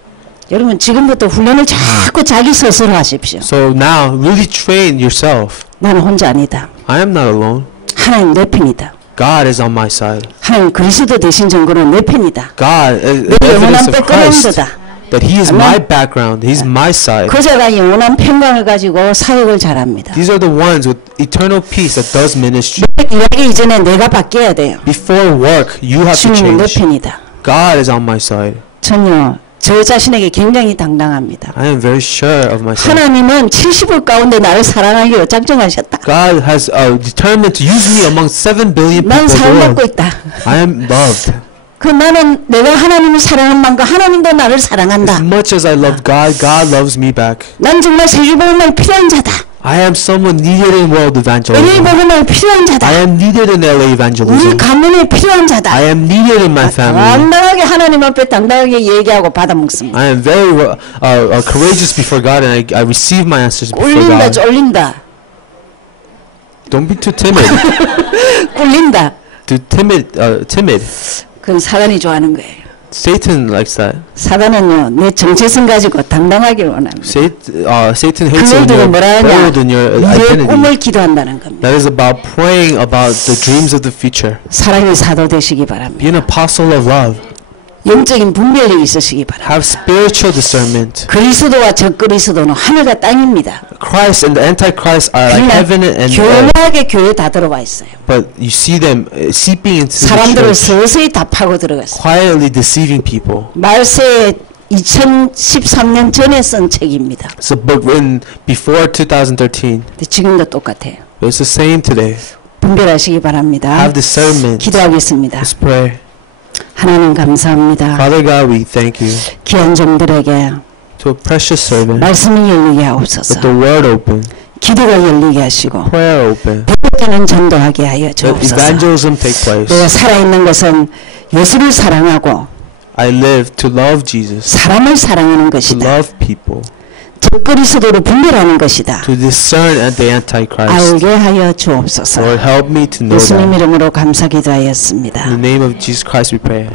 여러분 지금부터 훈련을 자꾸 자기 스스로 하십시오. So now, really train yourself. 나는 혼자 아니다. I am not alone. 하나님 내 편이다. God is on my side. 하나님 그리스도 대신 전거는 내 편이다. God is 내 evidence 영원한 of Christ. 백그라운드다. That He is my background. He's my side. 그자가 영원한 평강을 가지고 사역을 잘합니다. These are the ones with eternal peace that does ministry. 일하기 이전에 내가 바뀌어야 돼요. Before work, you have to 주님은 내 change. 편이다. God is on my side. 전요 저 자신에게 굉장히 당당합니다. I am very sure of myself. 하나님은 70억 가운데 나를 사랑하기로 작정하셨다. God has determined to use me among 7 billion people. 난 in the 사랑받고 world. 있다. I am loved. 그 나는 내가 하나님을 사랑한 만큼 하나님도 나를 As 사랑한다. much as I love God, God loves me back. 난 정말 세계복음에 필요한 자다. I am someone needed in world LA evangelism. 복음에 필요한 I 자다. am needed in LA 우리 evangelism. 가문에 필요한 I 자다. am needed in my family. 당당하게 하나님 앞에 당당하게 얘기하고 받아먹습니다. I am very courageous before God, and I receive my answers before 꿀린다 God. 쫄린다. Don't be too timid. 꿀린다. Too timid. 그건 사단이 좋아하는 거예요. Satan likes that. 사단은요 내 정체성 가지고 당당하길 원합니다. Satan hates it when 그들은 you're 뭐라 하냐? bold in your 미래의 identity. 꿈을 기도한다는 겁니다. That is about praying about the dreams of the future. 사랑의 사도 되시기 바랍니다. Be an apostle of love. 영적인 분별력이 있으시기 바랍니다. Have spiritual discernment. 그리스도와 적그리스도는 하늘과 땅입니다. Christ and the Antichrist are like heaven and earth. 교묘하게 교회에 다 들어와 있어요. But you see them seeping into the 사람들을 church, 서서히 다 파고 들어갔어요. quietly deceiving people. 말세 2013년 전에 쓴 책입니다. It's a book written before 2013. 근데 지금도 똑같아요. But it's the same today. 분별하시기 바랍니다. Have discernment. 기도하겠습니다. Let's pray. 하나님 감사합니다. Father God, we thank you. 귀한 종들에게 To a precious servant. 말씀이 열리게 Let 하옵소서. the word open. 기도가 열리게 하시고 Prayer open. 대표되는 전도하게 하여 Let 주옵소서. evangelism take place. 내가 살아있는 것은 예수를 사랑하고 I live to love Jesus. 사람을 사랑하는 To 것이다. love people. 적그리스도를 분별하는 것이다. To discern at the Antichrist. 알게 하여 주옵소서. Lord, help me to know 예수님 that. 이름으로 감사 기도하였습니다. In the name of Jesus Christ we pray.